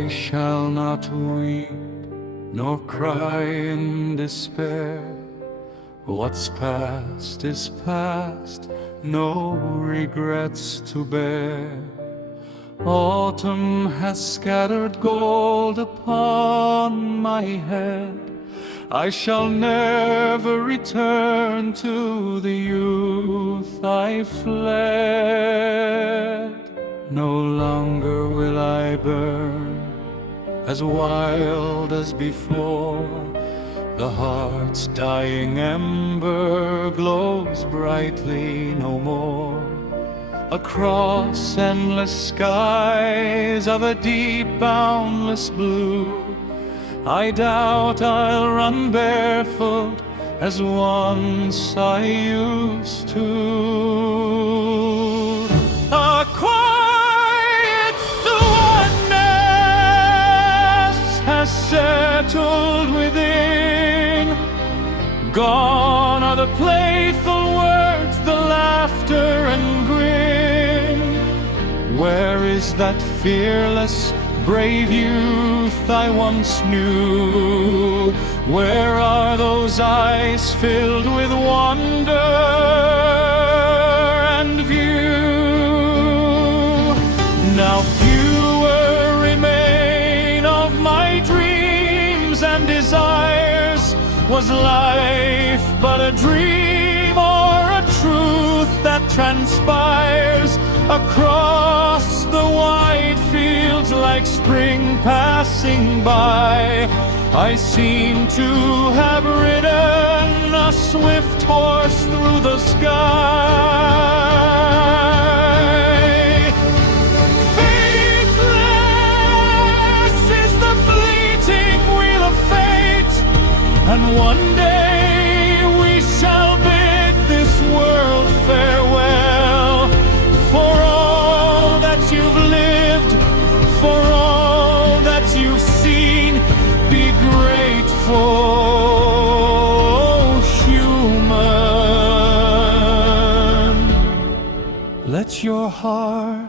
I shall not weep nor cry in despair. What's past is past, no regrets to bear. Autumn has scattered gold upon my head. I shall never return to the youth I fled. No longer will I burn as wild as before. The heart's dying ember glows brightly no more. Across endless skies of a deep boundless blue, I doubt I'll run barefoot as once I used to. A quiet sureness has settled within. Gone are the playful words, the laughter and grin. Where is that fearless, brave youth I once knew? Where are those eyes filled with wonder and view? Now fewer remain of my dreams and desires. Was life but a dream or a truth that transpires across the wide fields like spring passing by? I seem to have ridden a swift horse through the sky. Faithless is the fleeting wheel of fate, and one day we shall bid this world farewell. For all that you've lived, for all that you've seen, be grateful, human. Let your heart